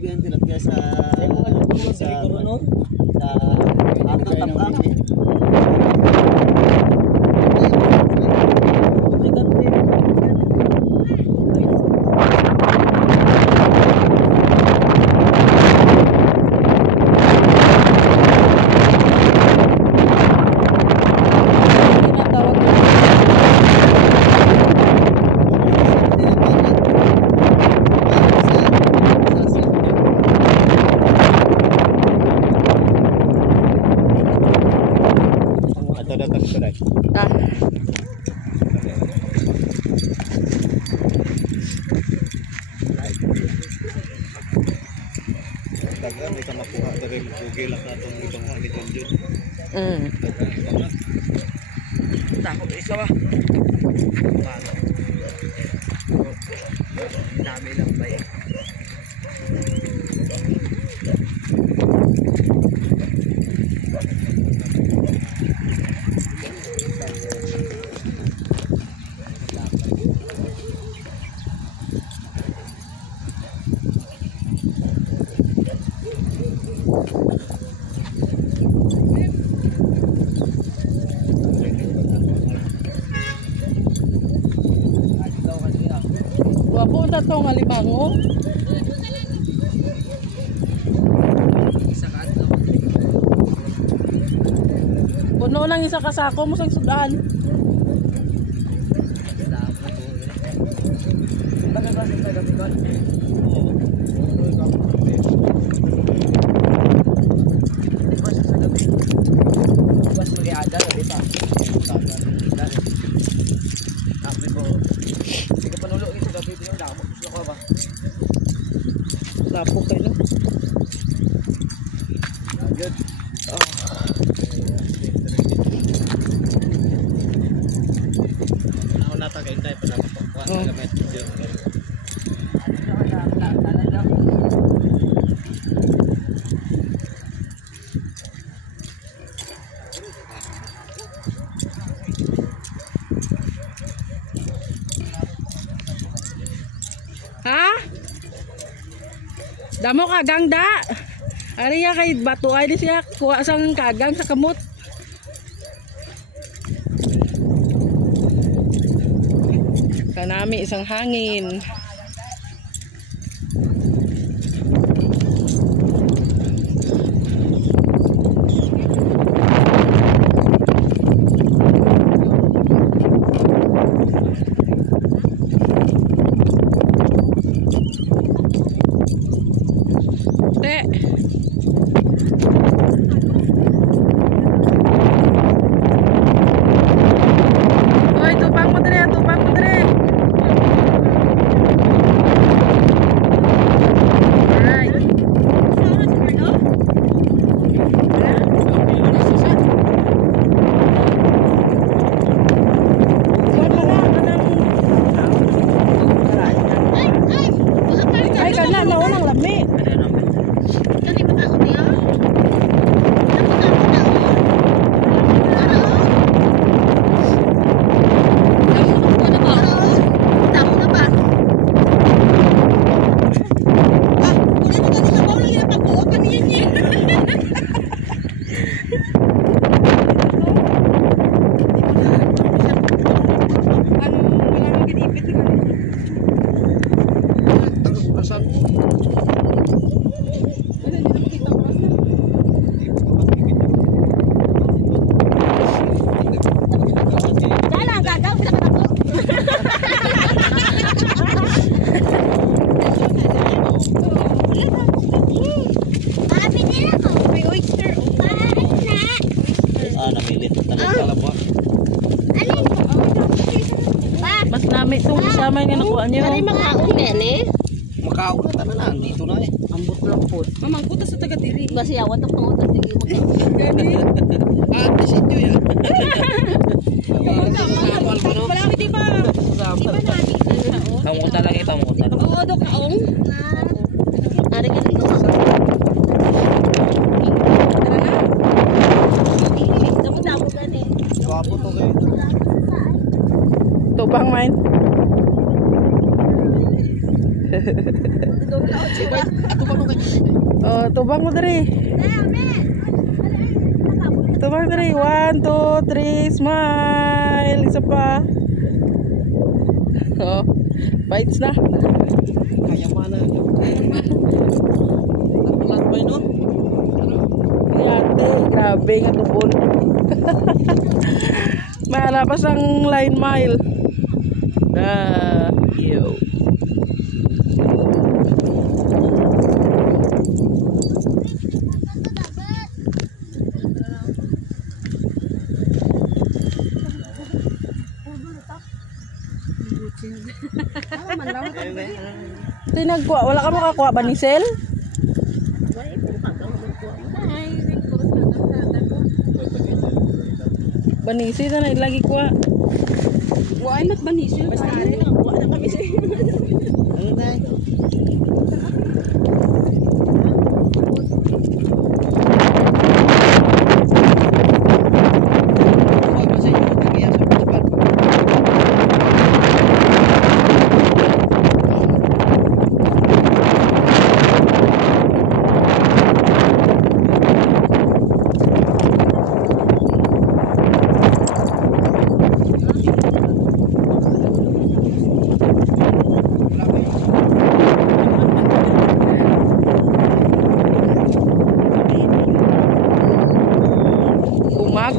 gabi ang tilapia sa ato tabang. Dagan di ka makuha dari bugil lang natong ibang hali Junjun. Takot isa ba? Dami lang ba yan? Wapunta to nga limango. Puno lang isa kasako mo sa sudan. Lapok kayo no? Good. Ako natagay tayo pa na makuha sa gamit Junjun. Ha? Damo kagang da. Ari ya kay bato ay di siya kuha sang kagang sa kamot. Kanami isang hangin. Hoy, tupang mo dire, tupang mo dire. Alright. Ay, kana na walang lami. Mas nami itong isama nga nakuha niyo. Ari makaon din eh. Makaon na tanan lang dito na eh. Ambot lang po. Mamangkuta sa taga-diri. Basiyawan to pangutas sige mo. Ah, disinyo yan. Malaki di ba? Pamunta lang eh, pamunta. Oo, do kaong. Ari ka dito. Damo-damo gani. Swapo to kayo. Tupang mine. Oh, tubang mo diri. Tubang diri. 1, 2, 3, smile. Isa pa. Oh, bites na. Kaya mana. Nakulat ba no? Yate, grabe nga tubol. Malabas ang line mile. Yo. Tinagkuha, wala ka makakuha ba ni Sel? Banisi na na lagi kuha. Why not banisi? Basta ari na kuha na kami sa. Ano na? Umag.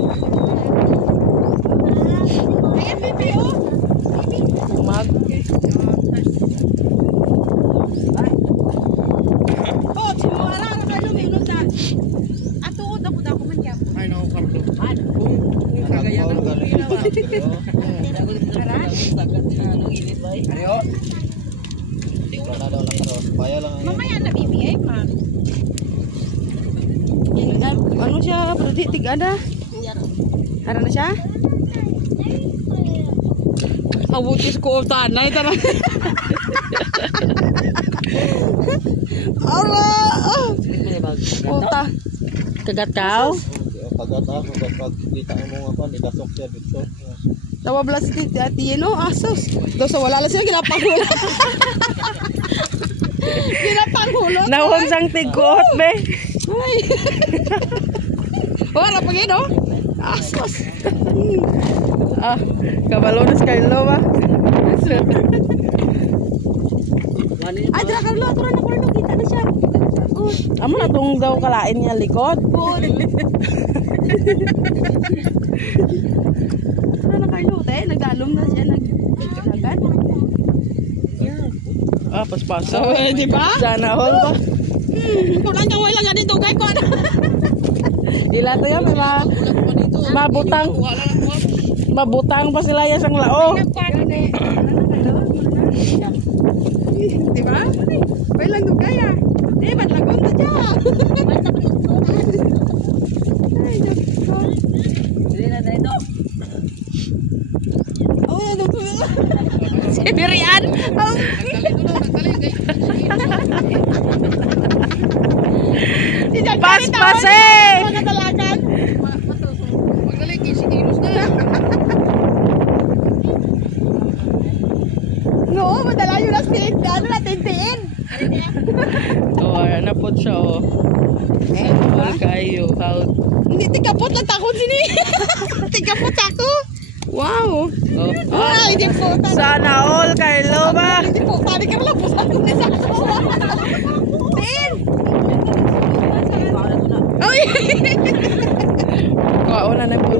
Umag. Oh, simula na kayo minus na. Ato ko dapat ako man yan. Ay no, Carlo. Kung kagayan ng Ayo. Ikaw na daw lang karo. Baya lang. Mamaya na bibigay, ma'am. Ano siya? Berarti tiga na. Ada na siya? Abutis ko tanay tanay. Allah. Puta. Kagat kau? pag-ata ko kapag kita mo nga pa nidasok siya dito. Tawa blas ti no asos. Do so wala lang sila ginapanghulot. Ginapanghulot. Nawon sang tigkot be. Ay. Wala pa gino. Asos. Kabalones kayo ba? Ay, dra Carlo, aturan na Carlo, kita na siya. Amo na tong daw kalain niya likod. Aturan na Carlo, tayo, nagdalom na siya, nagdagan. Paspaso. Di ba? Sana all ba? Kulang kang wala nga dito, kay ko. Ila to yan, may mabutang. Mabutang pa sila yan sang lao. Di ba? May lang kaya. Eh, ba't lagon na siya? Ay, Diyos ko. Hindi na tayo. Oh, ano to? Si Mirian? Pas-pase! Mga dalagan. Maglalagay si Kilos na. Oo, madala yun na stick. Ano na, tintiin. Oh, na po siya oh. All kayo. How? Hindi, tigapot na takot sini. Tigapot ako. Wow. Oh. Ay, hindi po. Sana all kayo ba? Hindi po. Sabi ka lang po sa akin sa ako. Tin! Ay! Kauna na po.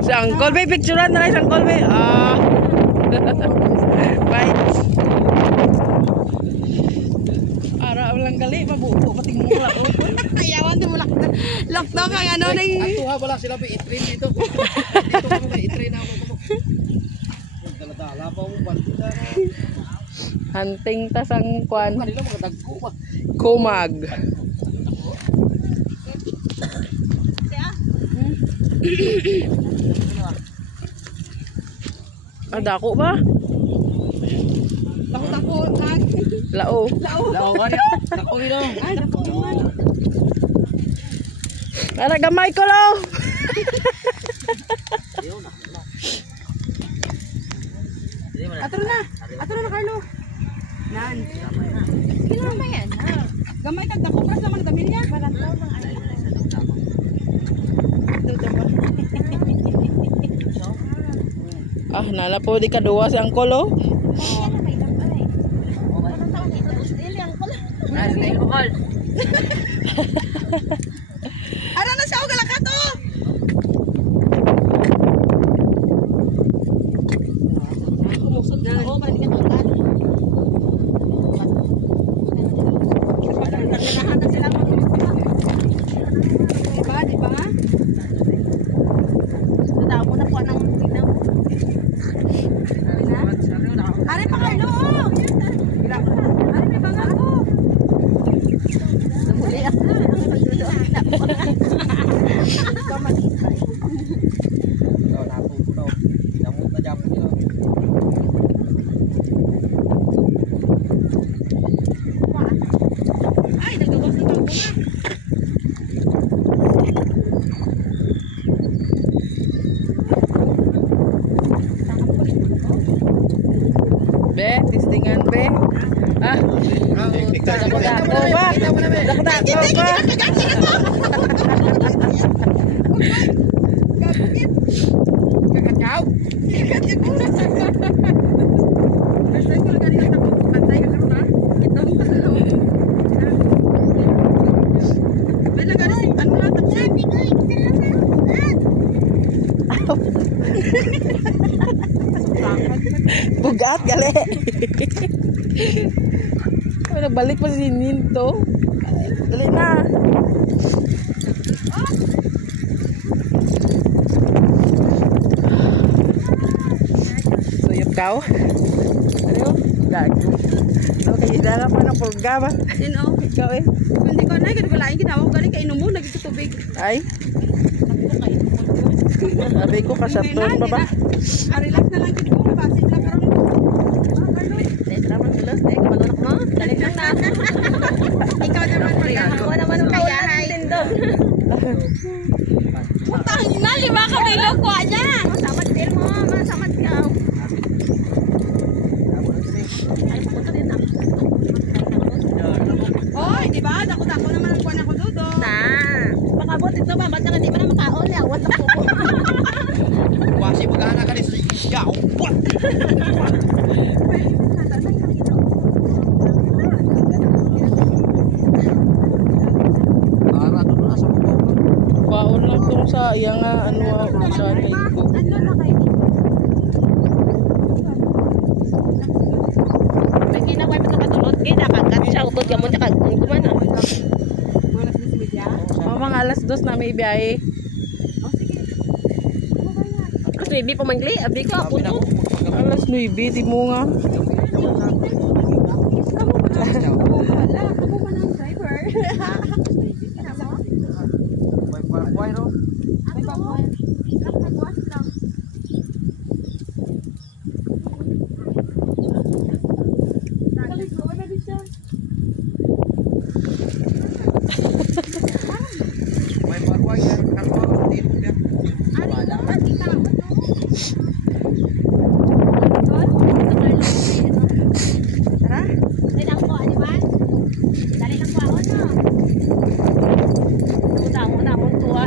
Si Uncle Bay, picturean na lang si Uncle Bay. Bye. Ara lang gali, mabuko pating mula. Ayawan din mo lockdown kang ano nang... Ato ha, wala sila may i-train dito. Dito ka mga i-train ako. Dala-dala pa mo, balik na. Hunting tas ang kwan. Kanila mga dagko ba? Kumag. Dako ba? Tako-tako. Lao. Lao ba niya? Dako ino. Ay, dako naman. Ara gamay ko lo. Atro na, Carlo. Nan. Kinama yan, ha? Gamay kag dako pras naman dami niya. Balantaw ng ano. Nala po di kaduwa si Angkol oh. Ara na siya o galakato. Kumusod na. Oo, balik ka tangkat. Nagkanahan na sila mo. Diba? Tatawa mo na po ng tignan. Ari pa kayo. Ari may banga ko. Huli ako. Ay, nagawas na ako na. Be, tistingan be. Dako ba? Dako ba? Gagawin. Kakakaw. Kakakaw ko na. Basta ko lang ganito ako. Pantay ka karoon ha. Itong tao. Bela ganito. Ano na taksa? Bugat gali. Nagbalik pa si Ninto. Dali na. Suyop kau. Ano? Gago. Ano kayo dala pa ng pulga ba? Sino? Ikaw eh. Hindi ko na. Galain ginawa ko galing kainom mo. Nagtutubig. Ay. Sabi ko kasapton pa ba? Relax na lang kito. Mabasit lang karoon. Ikaw naman ako naman ang kayahay. Putang ina, lima kami lokwa niya. Masamad din mo, masamad ka. Oy, di ba? Dako-dako naman ang kuwan ako dodo. Pakabot ito ba? Ba't ka hindi mo na makaon? Awat ako. Wasi magana ka ni sa isya. What? Baon lang tong sa iya nga ano sa ko. Ano na kayo? May kinaway pa katulot kay nakagat siya ubod ka mo ta kag kumana. Wala sa media. Mga alas 2 na may biyahe. Oh sige. Mas baby pamangli, abi ko ako to. Alas 9 di mo nga. Kamu man ang driver. Why ro? May baboy. Kapagwas lang. Kalis ko na din siya. May parway yan. Ako dito niya. Wala pa kita. Tara. Dali lang po, ano ba? Dali lang po ako, no? Tamo na mo tuwa.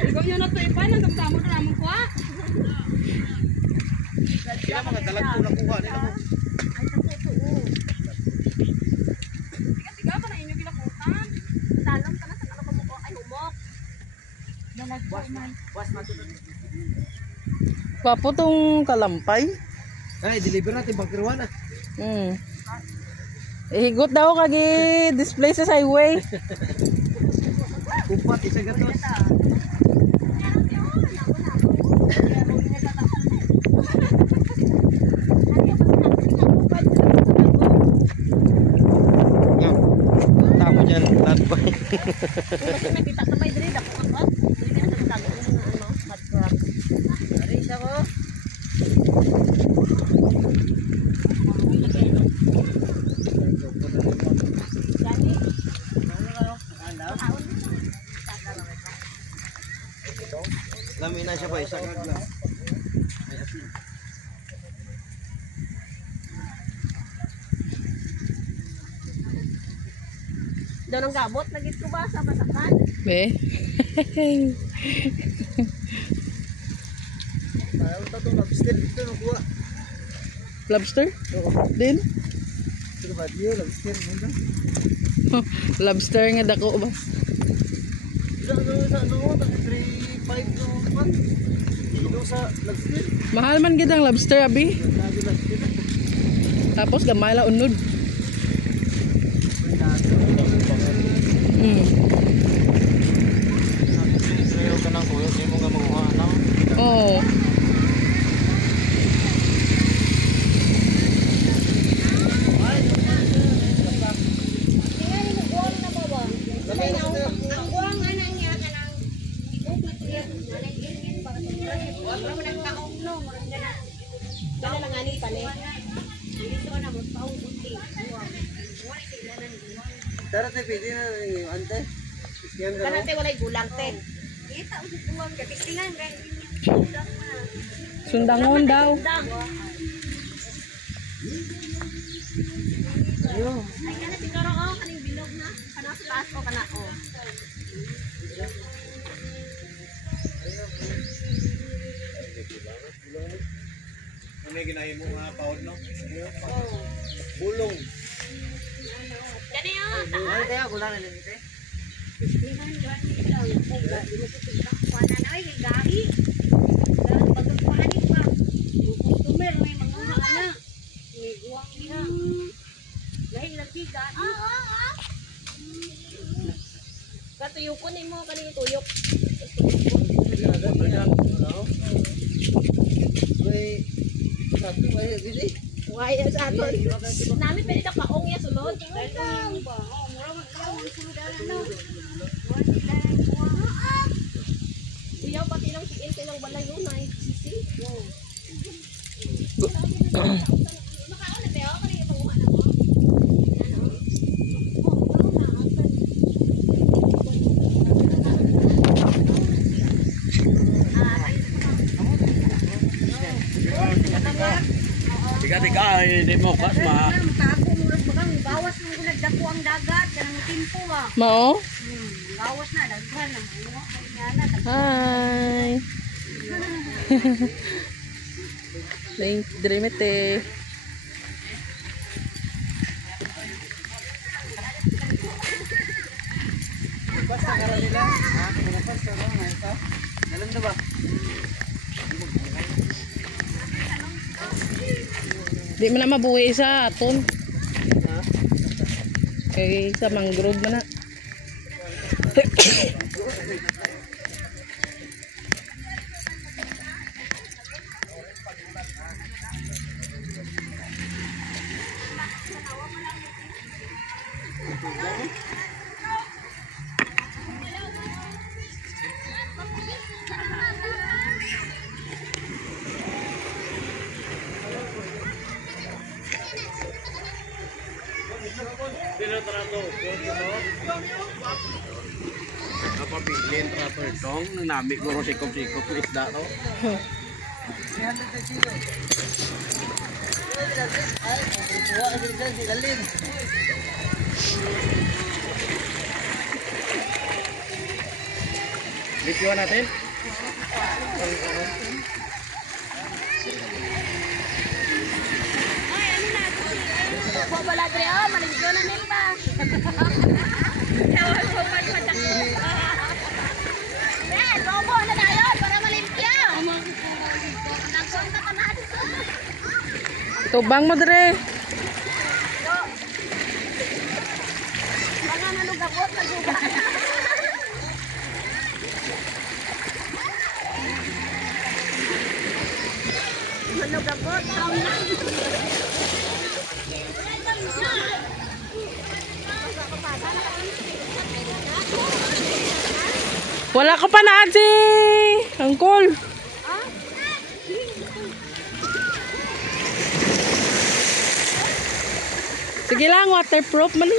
Ikaw nyo na ito ipan, ang damdamo na naman ko, ah. Sila mga dalag ko nakuha nila mo. Ay, tatutuo. Siga pa na inyo kilakutan. Talong ka na sa ano mo ko. Ay, humok. Papo tong kalampay. Ay, deliver natin pagkirwan ah. Higot daw kagi display sa highway. Kumpat isa gatos. mo dyan, latbay. Kasi may kita sa may diri dako ang dili na sa tago ng ano, hot crab. Ari siya ko. Lami na siya ba? Isa ka lang. Daw nang gabot lagi ko ba sa masakan? Be. Ayaw ta itong lobster dito nakuha. Lobster? Din? Sige ba, diyo, lobster mo na. Lobster nga dako ba? Sa 3.5 naman. Dito sa lobster. Mahal man gid ang lobster abi. Lagi lobster na. Tapos gamay la unod. Mm. Sayo ka ng kuya, di mo nga makuha na. Oh. Tara tayo, pwede na yung ante. Yan ka Kana te walay gulang te. Sundangon daw. Dang. Ay kana siguro oh kaning bilog na. Kana sa taas o kana oh. Ano yung ginahin mo nga paod, no? bulong. Kani oh. Ay, kaya gulang na nito. Katuyukon ni mo kaning tuyok. May sabi may bili. Why sa aton? Nami pwede ka paong ya sulod. Uyaw pati lang siin silang balay yun ay sisi. Makaon na tayo kanina panguha na mo. Tiga-tiga, hindi mo kasma. Gawas nung nagdako ang dagat, kanang timpo ah. Mao? Gawas na, daghan na. Hi. Thank Drimete. Basta ka rin nila. Basta ka rin nila. Dalam na ba? Di mo na mabuhi sa aton. Kay sa mangrove man na. Kapapilin trato itong nami ko ro sikop-sikop ng isda to. Video natin. Wa bala dre oh maligyo na nila. Tawag ko pa sa. Robo na tayo para malimpyo. Nagsunta ka na dito. Tubang mo dire. Mga nanugabot na juga. Manugabot ang Wala ka pa na, Adzi! Angkol! Sige lang, waterproof man.